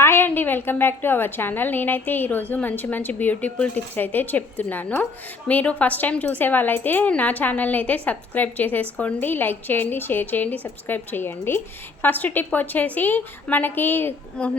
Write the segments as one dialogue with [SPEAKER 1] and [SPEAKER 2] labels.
[SPEAKER 1] Hi అండి welcome back to our channel. నేనైతే ఈరోజు మంచి మంచి బ్యూటిఫుల్ టిప్స్ అయితే చెప్తున్నాను. మీరు ఫస్ట్ టైం చూసే వాళ్ళైతే నా ఛానల్ని అయితే సబ్స్క్రైబ్ చేసేసుకోండి లైక్ చేయండి షేర్ చేయండి సబ్స్క్రైబ్ చేయండి. ఫస్ట్ టిప్ వచ్చేసి మనకి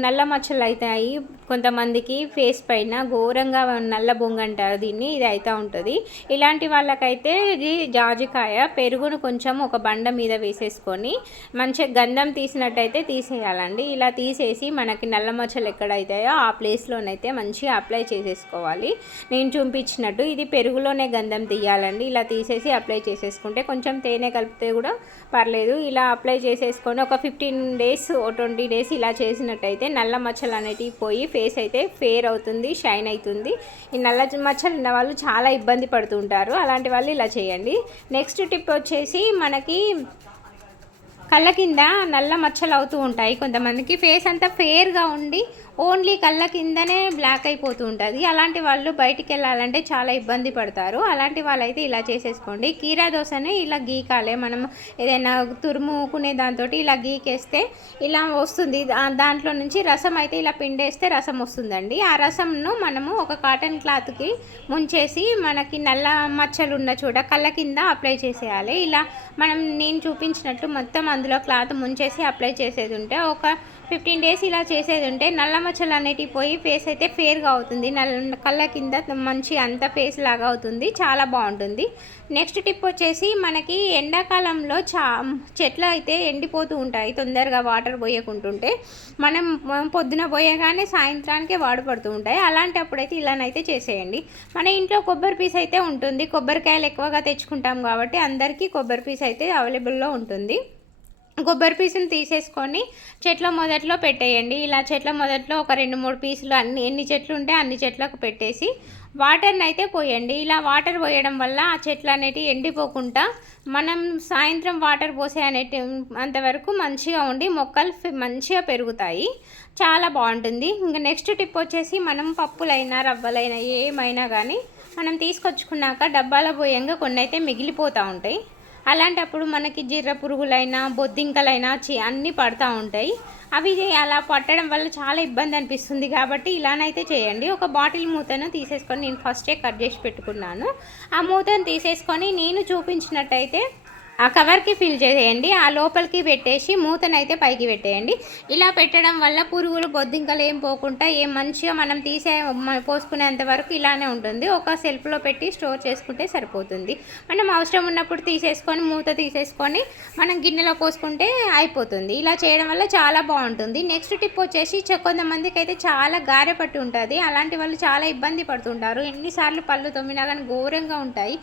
[SPEAKER 1] నల్ల మచ్చలు అవుతాయి కొంతమందికి ఫేస్ పైన ఘోరంగా నల్ల బొంగ అంటారు దీన్ని ఇది అవుతూ ఉంటుంది. ఇలాంటి వాళ్ళకైతే ఇది జాజికాయ పెరుగును కొంచెం ఒక బండ మీద వేసేసుకొని మంచిగా గంధం తీసినట్టయితే తీసేయాలండి. ఇలా తీసేసి మనకి నల్ల మచ్చలు ఎక్కడ అవుతాయో ఆ ప్లేస్లోనైతే మంచిగా అప్లై చేసేసుకోవాలి. నేను చూపించినట్టు ఇది పెరుగులోనే గంధం తీయాలండి. ఇలా తీసేసి అప్లై చేసేసుకుంటే కొంచెం తేనె కలిపితే కూడా పర్లేదు. ఇలా అప్లై చేసేసుకొని ఒక ఫిఫ్టీన్ డేస్ ట్వంటీ డేస్ ఇలా చేసినట్టయితే నల్ల మచ్చలు అనేటివి పోయి ఫేస్ అయితే ఫేర్ అవుతుంది షైన్ అవుతుంది. ఈ నల్ల మచ్చలు ఉన్న వాళ్ళు చాలా ఇబ్బంది పడుతుంటారు. అలాంటి వాళ్ళు ఇలా చేయండి. నెక్స్ట్ టిప్ వచ్చేసి మనకి కళ్ళ కింద నల్ల మచ్చలు అవుతూ ఉంటాయి. కొంతమందికి ఫేస్ అంతా ఫేర్గా ఉండి ఓన్లీ కళ్ళ కిందనే బ్లాక్ అయిపోతూ ఉంటుంది అలాంటి వాళ్ళు బయటికి వెళ్ళాలంటే చాలా ఇబ్బంది పడతారు. అలాంటి వాళ్ళైతే ఇలా చేసేసుకోండి. కీరా దోశని ఇలా గీకాలే. మనం ఏదైనా తురుముకునే దాంతో ఇలా గీకేస్తే ఇలా వస్తుంది. దాంట్లో నుంచి రసం అయితే ఇలా పిండేస్తే రసం వస్తుందండి. ఆ రసంను మనము ఒక కాటన్ క్లాత్కి ముంచేసి మనకి నల్ల మచ్చలు ఉన్న చోట కళ్ళ కింద అప్లై చేసేయాలి. ఇలా మనం నేను చూపించినట్టు మొత్తం అందులో క్లాత్ ముంచేసి అప్లై చేసేది ఉంటే ఒక ఫిఫ్టీన్ డేస్ ఇలా చేసేది ఉంటే నల్ల మచ్చలు అనేటివి పోయి ఫేస్ అయితే ఫేర్గా అవుతుంది. నల్ల కళ్ళ కింద మంచి అంత ఫేస్ లాగా అవుతుంది. చాలా బాగుంటుంది. నెక్స్ట్ టిప్ వచ్చేసి మనకి ఎండాకాలంలో చా చెట్లు అయితే ఎండిపోతూ ఉంటాయి. తొందరగా వాటర్ పోయకుంటుంటే. మనం పొద్దున పోయగానే సాయంత్రానికే వాడపడుతూ ఉంటాయి. అలాంటప్పుడు అయితే ఇలానైతే చేసేయండి. మన ఇంట్లో కొబ్బరి పీస్ అయితే ఉంటుంది. కొబ్బరికాయలు ఎక్కువగా తెచ్చుకుంటాం కాబట్టి అందరికీ కొబ్బరి పీస్ అయితే అవైలబుల్లో ఉంటుంది. కొబ్బరి పీసుని తీసేసుకొని చెట్ల మొదట్లో పెట్టేయండి. ఇలా చెట్ల మొదట్లో ఒక రెండు మూడు పీసులు అన్ని ఎన్ని చెట్లు ఉంటే అన్ని చెట్లకు పెట్టేసి వాటర్ని అయితే పోయండి. ఇలా వాటర్ పోయడం వల్ల ఆ చెట్లు అనేటివి ఎండిపోకుండా మనం సాయంత్రం వాటర్ పోసే అనేటి అంతవరకు మంచిగా ఉండి మొక్కలు మంచిగా పెరుగుతాయి. చాలా బాగుంటుంది. ఇంకా నెక్స్ట్ టిప్ వచ్చేసి మనం పప్పులైనా రవ్వలైనా ఏమైనా కానీ మనం తీసుకొచ్చుకున్నాక డబ్బాల పోయంగా కొన్ని అయితే మిగిలిపోతూ ఉంటాయి. అలాంటప్పుడు మనకి జీర్ర పురుగులైనా బొద్దింకలైనా చి అన్నీ పడుతూ ఉంటాయి. అవి అలా పట్టడం వల్ల చాలా ఇబ్బంది అనిపిస్తుంది కాబట్టి ఇలానైతే చేయండి. ఒక బాటిల్ మూతను తీసేసుకొని నేను ఫస్టే కట్ చేసి పెట్టుకున్నాను. ఆ మూతను తీసేసుకొని నేను చూపించినట్టయితే ఆ కవర్కి ఫిల్ చేసేయండి. ఆ లోపలికి పెట్టేసి మూతనైతే పైకి పెట్టేయండి. ఇలా పెట్టడం వల్ల పురుగులు బొద్దింకలు ఏం పోకుండా ఏం మంచిగా మనం తీసే పోసుకునేంత వరకు ఇలానే ఉంటుంది. ఒక సెల్ఫ్లో పెట్టి స్టోర్ చేసుకుంటే సరిపోతుంది. మనం అవసరం ఉన్నప్పుడు తీసేసుకొని మూత తీసేసుకొని మనం గిన్నెలో పోసుకుంటే అయిపోతుంది. ఇలా చేయడం వల్ల చాలా బాగుంటుంది. నెక్స్ట్ టిప్ వచ్చేసి కొంతమందికి అయితే చాలా గారె పట్టి ఉంటుంది. అలాంటి వాళ్ళు చాలా ఇబ్బంది పడుతుంటారు. ఎన్నిసార్లు పళ్ళు తొమ్మినా కానీ ఘోరంగా ఉంటాయి.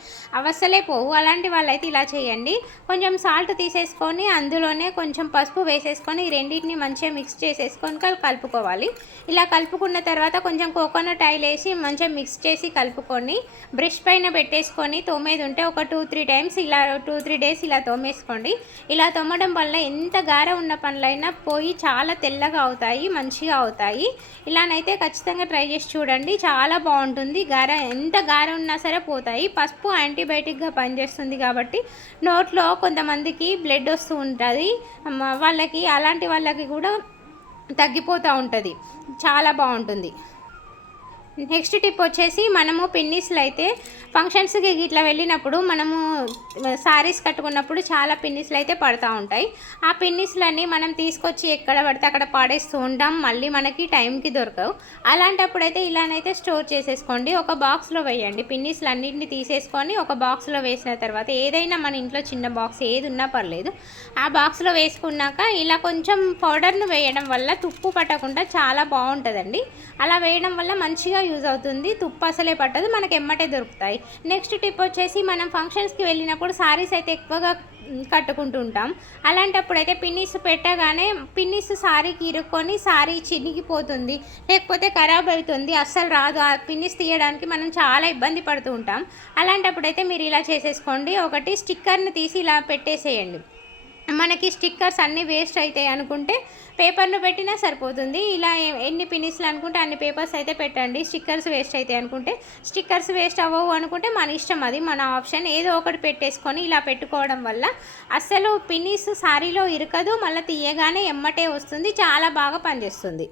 [SPEAKER 1] అవసలే పోవు. అలాంటి వాళ్ళైతే ఇలా చేయండి. కొంచెం సాల్ట్ తీసేసుకొని అందులోనే కొంచెం పసుపు వేసేసుకొని ఈ రెండింటిని మంచిగా మిక్స్ చేసేసుకొని కలుపుకోవాలి. ఇలా కలుపుకున్న తర్వాత కొంచెం కోకోనట్ ఆయిల్ వేసి మంచిగా మిక్స్ చేసి కలుపుకొని బ్రష్ పైన పెట్టేసుకొని తోమేది ఉంటే ఒక టూ త్రీ టైమ్స్ ఇలా టూ త్రీ డేస్ ఇలా తోమేసుకోండి. ఇలా తోమడం వల్ల ఎంత గార ఉన్న పనులైనా పోయి చాలా తెల్లగా అవుతాయి మంచిగా అవుతాయి. ఇలానైతే ఖచ్చితంగా ట్రై చేసి చూడండి. చాలా బాగుంటుంది. గార ఎంత గార ఉన్నా సరే పోతాయి. పసుపు యాంటీబయాటిక్గా పనిచేస్తుంది కాబట్టి నోట్ ఇంట్లో కొంతమందికి బ్లడ్ వస్తూ ఉంటుంది. వాళ్ళకి అలాంటి వాళ్ళకి కూడా తగ్గిపోతూ ఉంటుంది. చాలా బాగుంటుంది. నెక్స్ట్ టిప్ వచ్చేసి మనము పిన్నిస్లు అయితే ఫంక్షన్స్కి ఇట్లా వెళ్ళినప్పుడు మనము సారీస్ కట్టుకున్నప్పుడు చాలా పిన్నిస్లు అయితే పడుతూ ఉంటాయి. ఆ పిన్నిస్లన్నీ మనం తీసుకొచ్చి ఎక్కడ పడితే అక్కడ పాడేస్తూ ఉంటాం మళ్ళీ మనకి టైంకి దొరకవు. అలాంటప్పుడు అయితే ఇలానైతే స్టోర్ చేసేసుకోండి. ఒక బాక్స్లో వేయండి. పిన్నిస్లు అన్నింటినీ తీసేసుకొని ఒక బాక్స్లో వేసిన తర్వాత ఏదైనా మన ఇంట్లో చిన్న బాక్స్ ఏది ఉన్నా పర్లేదు ఆ బాక్స్లో వేసుకున్నాక ఇలా కొంచెం పౌడర్ను వేయడం వల్ల తుప్పు పట్టకుండా చాలా బాగుంటుందండి. అలా వేయడం వల్ల మంచిగా యూజ్ అవుతుంది తుప్పు అసలే పట్టదు మనకి ఎమ్మటే దొరుకుతాయి. నెక్స్ట్ టిప్ వచ్చేసి మనం ఫంక్షన్స్కి వెళ్ళినప్పుడు సారీస్ అయితే ఎక్కువగా కట్టుకుంటూ ఉంటాం. అలాంటప్పుడు అయితే పిన్నిస్ పెట్టగానే పిన్నిస్ సారీకి ఇరుక్కొని సారీ చినిగిపోతుంది లేకపోతే ఖరాబ్ అవుతుంది అస్సలు రాదు. ఆ పిన్నిస్ తీయడానికి మనం చాలా ఇబ్బంది పడుతూ ఉంటాం. అలాంటప్పుడు అయితే మీరు ఇలా చేసేసుకోండి. ఒకటి స్టిక్కర్ని తీసి ఇలా పెట్టేసేయండి. మనకి స్టిక్కర్స్ అన్నీ వేస్ట్ అవుతాయి అనుకుంటే పేపర్ను పెట్టినా సరిపోతుంది. ఇలా ఎన్ని పినిస్లు అనుకుంటే అన్ని పేపర్స్ అయితే పెట్టండి. స్టిక్కర్స్ వేస్ట్ అవుతాయి అనుకుంటే స్టిక్కర్స్ వేస్ట్ అవ్వవు అనుకుంటే మన ఇష్టం అది మన ఆప్షన్. ఏదో ఒకటి పెట్టేసుకొని ఇలా పెట్టుకోవడం వల్ల అస్సలు పినిస్ సారీలో ఇరకదు మళ్ళీ తీయగానే ఎమ్మటే వస్తుంది చాలా బాగా పనిచేస్తుంది.